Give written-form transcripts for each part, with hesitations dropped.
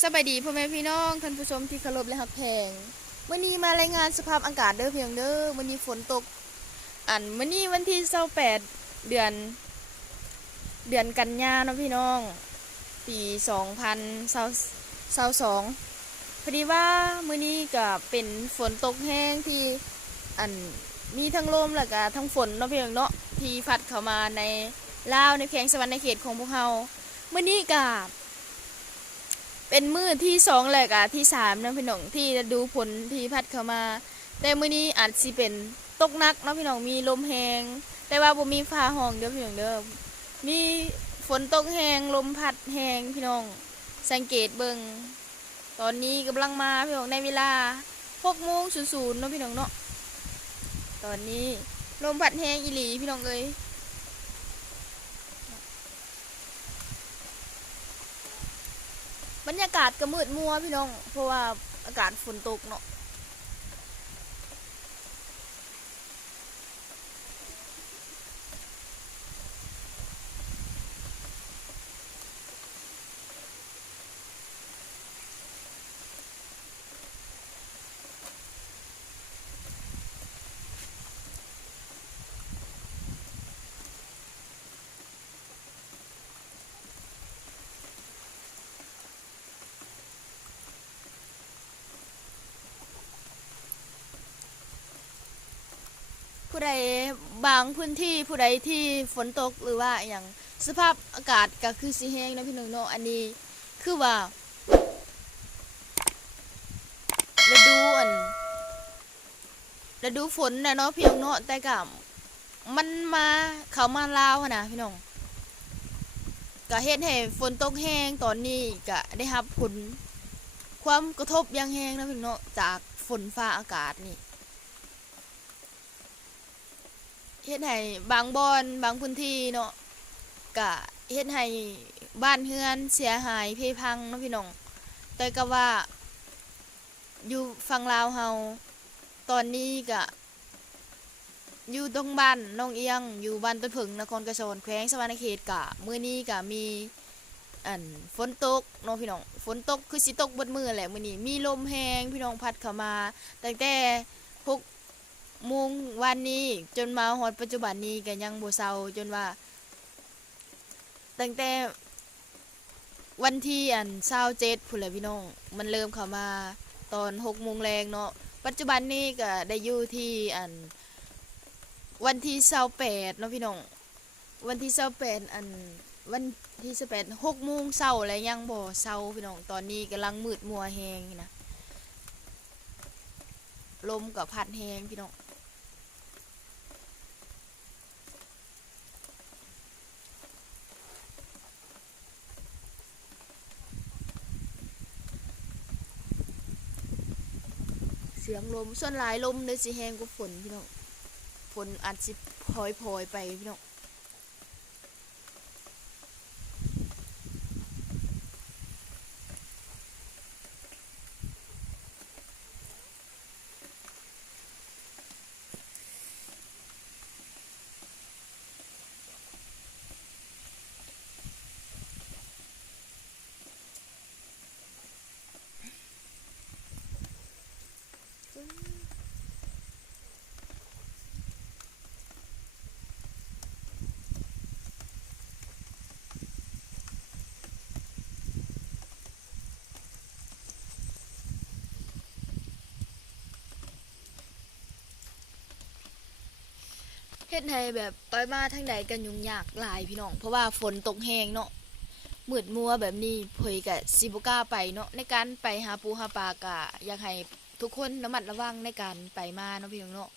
สบายดีพ่อแม่พี่น้องท่านผู้ชมที่เคารพและรักแพงวันนี้มารายงานสภาพอากาศเด้อเพียงเด้อวันนี้ฝนตกวันนี้วันที่28เดือนเดือนกันยายนเนาะพี่น้องปี2022พอดีว่ามื้อนี้ก็เป็นฝนตกแห้งที่อันมีทั้งลมแล้วก็ทั้งฝนเนาะพี่น้องเนาะที่พัดเข้ามาในลาวในแขวงสะหวรรณเขตของพวกเรามื้อนี้ก็เป็นมื้อที่2แหละกะที่3นะพี่น้องที่จะดูผลที่พัดเข้ามาแต่มื้อนี้อาจสิเป็นตกหนักเนาะพี่น้องมีลมแหงแต่ว่าบ่มีฟ้าห้องเด้อพี่น้องเด้อมีฝนตกแหงลมพัดแหงพี่น้องสังเกตเบิ่งตอนนี้กำลังมาพี่น้องในเวลา6:00เนาะพี่น้องเนาะตอนนี้ลมพัดแหงอีหลีพี่น้องเอ้ยบรรยากาศก็มืดมัวพี่น้องเพราะว่าอากาศฝนตกเนาะ ผู้ใดบางพื้นที่ผู้ใดที่ฝนตกหรือว่าอย่างสภาพอากาศก็คือสีแห้งนะพี่น้องเนาะอันนี้คือว่าฤดูฤดูฝนนะเนาะพี่น้องเนาะแต่ก็มันมาเขามาลาวนะพี่น้องก็เฮ็ดให้ฝนตกแห้งตอนนี้ก็ได้รับผลความกระทบอย่างแห้งนะพี่น้องเนาะจากฝนฟ้าอากาศนี่เฮ็ดให้บางบอนบางพื้นที่เนาะก็เฮ็ดให้บ้านเฮือนเสียหายเพพังเนาะพี่น้องแต่ก็ว่าอยู่ฝั่งลาวเฮาตอนนี้ก็อยู่ตรงบ้านน้องเอียงอยู่บ้านต้นผึ่งนครกระชอนแขวงสะหวรรณเขตกะมื้อนี้ก็มีฝนตกเนาะพี่น้องฝนตกคือสิตกเบิดมื้อแหละมื้อนี้มีลมแรงพี่น้องพัดเข้ามาตั้งแต่6 โมงวันนี้จนมาฮอดปัจจุบันนี้ก็ยังบ่เซาจนว่าตั้งแต่วันที่27พุ่นแหละพี่น้องมันเริ่มเข้ามาตอน6 โมงแรงเนาะปัจจุบันนี้ก็ได้อยู่ที่วันที่28เนาะพี่น้องวันที่28วันที่28 6 โมงเช้าแล้วยังบ่เช้าพี่น้องตอนนี้กำลังมืดมัวแฮงนะลมก็พัดแฮงพี่น้องเสียงลมส่วนหลายลมเลยสิแฮงกว่าฝนพี่น้องฝนอาจสิพอยๆไปพี่น้องเฮ็ดให้แบบไปมาทางใดกันยุ่งยากหลายพี่น้องเพราะว่าฝนตกแฮงเนาะมืดมัวแบบนี้เผยกะสิบ่กล้าไปเนาะในการไปหาปูหาปลากะอยากให้ทุกคนระมัดระวังในการไปมาเนาะพี่น้องเนาะ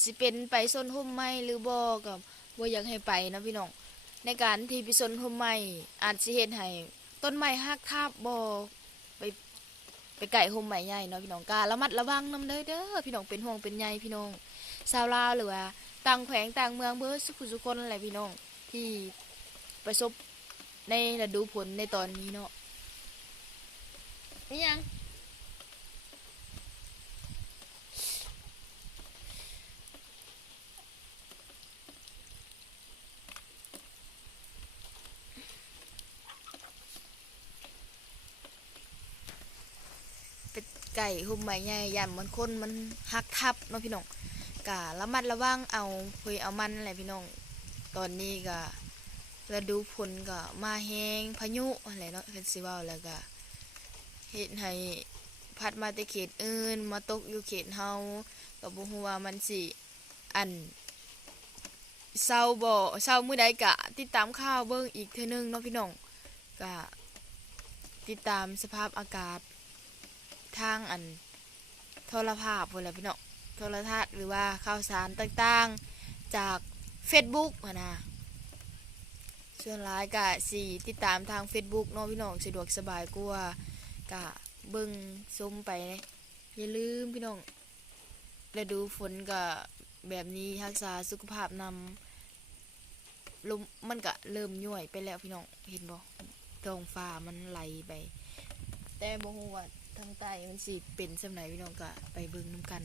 สิเป็นไปซนห่มไม้หรือบ่ก็บ่อยากให้ไปเนาะพี่น้องในการที่ไปซนห่มไม้อาจสิเฮ็ดให้ต้นไม้หักทับบ่ไปไปไกลห่มไม้ใหญ่เนาะพี่น้องกะระมัดระวังนำเด้อพี่น้องเป็นห่วงเป็นใยพี่น้องชาวลาวหรือว่าต่างแขวงต่างเมืองเบิดสุขคนแหละพี่น้องที่ประสบในฤดูฝนในตอนนี้เนาะนี่ยัง ไก่หุ่มใหม่ใหญ่ย่ำมันคนมันหักทับเนาะพี่น้องกะระมัดระวังเอาคุยเอามันอะไรพี่น้องตอนนี้กะฤดูฝนก็มาแห้งพายุอะไรเนาะเฟสติวัลแล้วก็เฮ็ดให้พัดมาแต่เขตอื่นมาตกอยู่เขตเฮาก็บ่ฮู้ว่ามันสิอันเศร้าบ่เศร้ามื้อใดกะติดตามข่าวเบิ่งอีกเทื่อนึงเนาะพี่น้องก็ติดตามสภาพอากาศทางอันโทรภาพพุ่นแหละพี่น้องโทรทัศน์หรือว่าข่าวสารต่างๆจาก Facebook อะนะส่วนหลายก็สิติดตามทาง Facebook เนาะพี่น้องสะดวกสบายกว่าก็เบิ่งชมไปอย่าลืมพี่น้องฤดูฝนก็แบบนี้รักษาสุขภาพนำลมมันก็เริ่มย่อยไปแล้วพี่น้องเห็นบ่ท้องฟ้ามันไหลไปแต่บ่ฮู้ว่าทางใต้มันสิเป็นซำไหนพี่น้องก็ไปเบิ่งนำกัน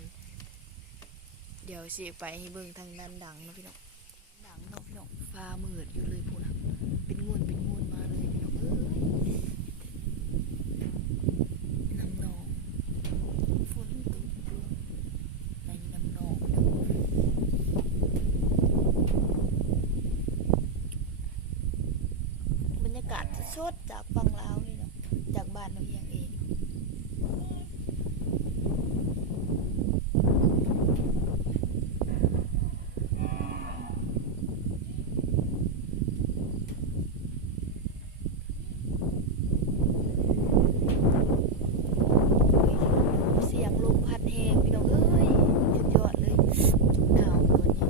เดี๋ยวสิไปให้เบิ่งทางด้านดังเนาะพี่น้องดังเนาะพี่น้องฟ้ามืดอยู่เลยพูนน่ะเป็นงวนมาเลยพี่น้องน้ำนองฝนตกในน้ำนองบรรยากาศสดจากฝั่งลาวนี่เนาะจากบ้านเราเองเสียงลมพัดแหงพี่น้องสุดยอดเลยหนาวตอนนี้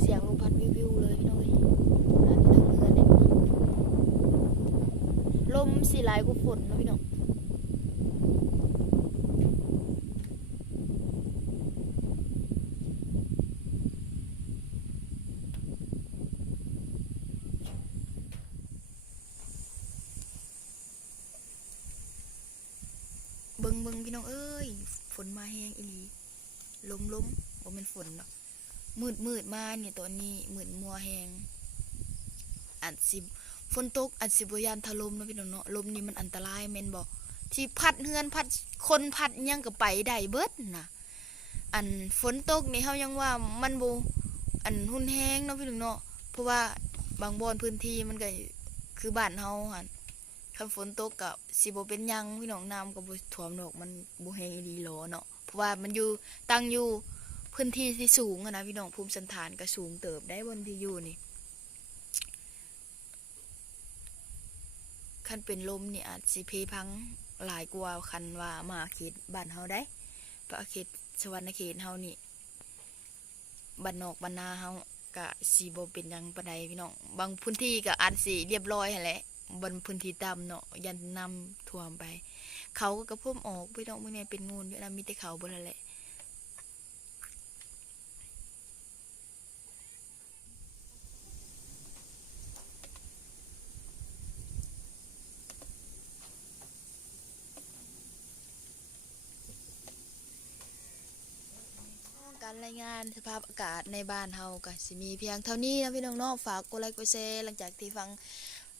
เสียงลมพัดวิวเลยพี่น้องอันนี้ทั้งเมืองเลยลมสีหลายกว่าฝนนะพี่น้องเบิ่งพี่น้องฝนมาแห้งอีหลีลมบ่แม่นฝนเนาะมืดมาเนี่ยตอนนี้มืดมัวแห้งอาจสิฝนตกอาจสิบ่ยานถล่มเนาะพี่น้องเนาะลมนี่มันอันตรายแม่นบ่ที่พัดเฮือนพัดคนพัดหยังก็ไปได้เบิดน่ะอันฝนตกนี่เฮายังว่ามันบ่อันรุนแรงเนาะพี่น้องเนาะเพราะว่าบางบ่อนพื้นที่มันก็คือบ้านเฮาหั่นคันฝนตกก็สิบ่เป็นหยังพี่น้องน้ำก็บ่ท่วมดอกมันบ่แห้งอีหลีหรอเนาะเพราะว่ามันอยู่ตั้งอยู่พื้นที่ที่สูงอะนะพี่น้องภูมิสันฐานก็สูงเติบได้บนที่อยู่นี่คันเป็นลมนี่อาจสิเพพังหลายกว่าคันว่ามาเขตบ้านเฮาได้เพราะเขตสวรรณเขตเฮานี่บ้านนอกบ้านนาเฮาก็สิบ่เป็นหยังปานใดพี่น้องบางพื้นที่ก็อาจสิเรียบร้อยหั่นแหละบนพื้นที่ต่ำเนาะยันน้ำท่วมไปเขาก็กระพุ่มออกพี่น้องมื้อนี้เป็นงูนอยู่นะมีแต่เขาบ่นั่นแหละการรายงานสภาพอากาศในบ้านเฮาก็สิมีเพียงเท่านี้นะพี่น้องเนาะฝากกดไลค์กดแชร์หลังจากที่ฟัง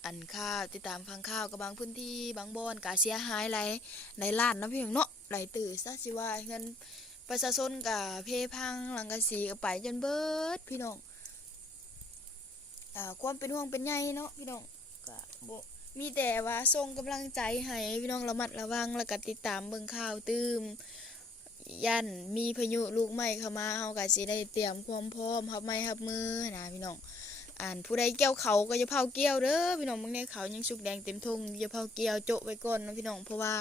อันข่าวติดตามฟังข่าวกับบางพื้นที่บางบ่อนก็เสียหายหลายในล้านนะพี่น้องเนาะหลายตื่นซะสิว่าเงินประชาชนก็เพพังหลังกะสีก็ไปจนเบิดพี่น้องความเป็นห่วงเป็นใยเนาะพี่น้องก็บ่มีแต่ว่าส่งกำลังใจให้พี่น้องระมัดระวังแล้วก็ติดตามเบิ่งข่าวตื้มยันมีพายุลูกใหม่เข้ามาเฮาก็สิได้เตรียมความพร้อมรับไม้รับมือนะพี่น้องผู้ใดเกี่ยวเขาก็อย่าเผาเกี่ยวเด้อพี่น้องบางในเขายังสุกแดงเต็มทุ่งอย่าเผาเกี่ยวโจะไว้ก่อนนะพี่น้องเพราะว่า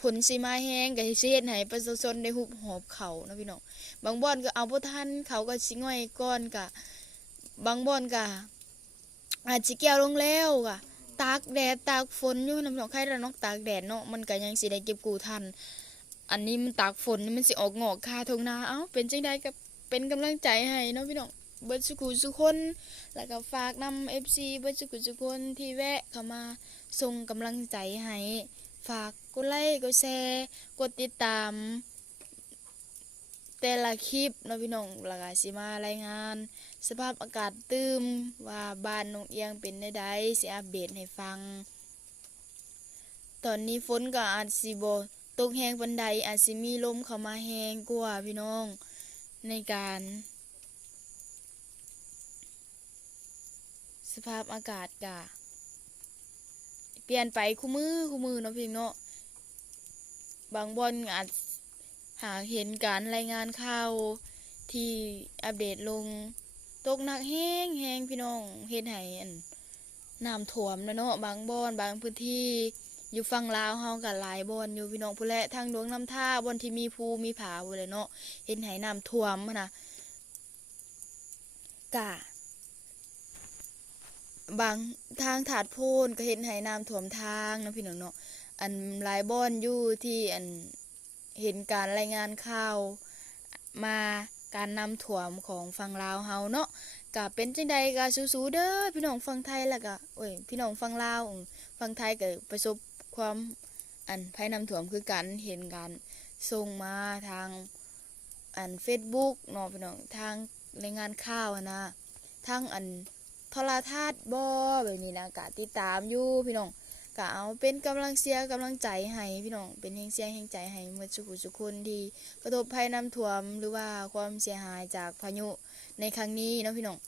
ผลสิมาแห้งก็สิเฮ็ดให้ประชาชนได้หุบหอบเขานะพี่น้องบางบ่อนก็เอาบ่ทันเขาก็สิง่อยก่อนก็บางบ่อนก็อาจสิเกี่ยวลงแล้วก็ตากแดดตากฝนอยู่นำเนาะใครละเนาะตากแดดเนาะมันก็ยังสิได้เก็บกู้ทันอันนี้มันตากฝนนี่มันสิออกงอกคาทุ่งนาเอ้าเป็นจังได๋ก็เป็นกำลังใจให้เนาะพี่น้อง เบิดสุขุสุคนแล้วก็ฝากนำ FC เบิดสุขุสุคนที่แวะเข้ามาส่งกำลังใจให้ฝากกดไลค์กดแชร์กดติดตามแต่ละคลิปเนาะพี่น้องแล้วก็สิมารายงานสภาพอากาศตื่มว่าบ้านน้องเอียงเป็นได้ใดสิอัปเดตให้ฟังตอนนี้ฝนก็อาจสิบ่ตกแฮงปานใดอาจสิมีลมเข้ามาแฮงกว่าพี่น้องในการสภาพอากาศก็เปลี่ยนไปคู่มือเนาะพี่เนาะบางบ่อนอาจหากเห็นการรายงานข่าวที่อัปเดตลงตกหนักแฮงพี่น้องเฮ็ดให้น้ำท่วมเนาะบางบ่อนบางพื้นที่อยู่ฝั่งลาวเฮาก็หลายบ่อนอยู่พี่น้องผู้แลทางหลวงน้ำท่าบ่อนที่มีภูมีผาบ่เลยเนาะเฮ็ดให้น้ำท่วมนะกะบางทางถาดโพนก็เฮ็ดให้น้ำท่วมทางเนาะพี่น้องเนาะหลายบ่อนอยู่ที่เห็นการรายงานข่าวมาการน้ำท่วมของฝั่งลาวเฮาเนาะก็เป็นจังใดก็สู้ๆเด้อพี่น้องฝั่งไทยแล้วก็พี่น้องฝั่งลาวฝั่งไทยก็ประสบความภัยน้ำท่วมคือกันเห็นกันส่งมาทางFacebook เนาะพี่น้องทางรายงานข่าวนะทางโทรทัศน์บ่แบบนี้นะก็ติดตามอยู่พี่น้องก็เอาเป็นกำลังเสียกำลังใจให้พี่น้องเป็นแรงเสียแรงใจให้หมดทุกคนที่กระทบภัยน้ำท่วมหรือว่าความเสียหายจากพายุในครั้งนี้เนาะพี่น้อง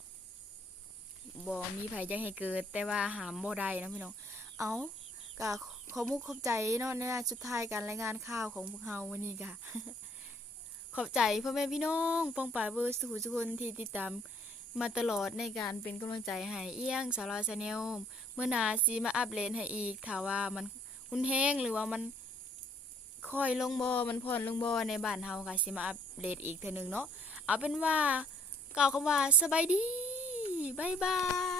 บ่มีภัยจะให้เกิดแต่ว่าหามบ่ได้เนาะพี่น้องเอาก็ขอมุกขอบใจเนาะในสุดท้ายการรายงานข่าวของพวกเราวันนี้ก็ ขอบใจพ่อแม่พี่น้องป้องปรายเบอร์ทุกคนที่ติดตามมาตลอดในการเป็นกำลังใจให้เอี้ยงสาวลาวชาแนลเมื่อนาซีมาอัปเดตให้อีกถ้าว่ามันหุ่นแห้งหรือว่ามันค่อยลงบ่มันผ่อนลงบ่ในบ้านเฮาก็สิมาอัปเดตอีกเทื่อนึงเนาะเอาเป็นว่ากล่าวคำว่าสบายดีบ๊ายบาย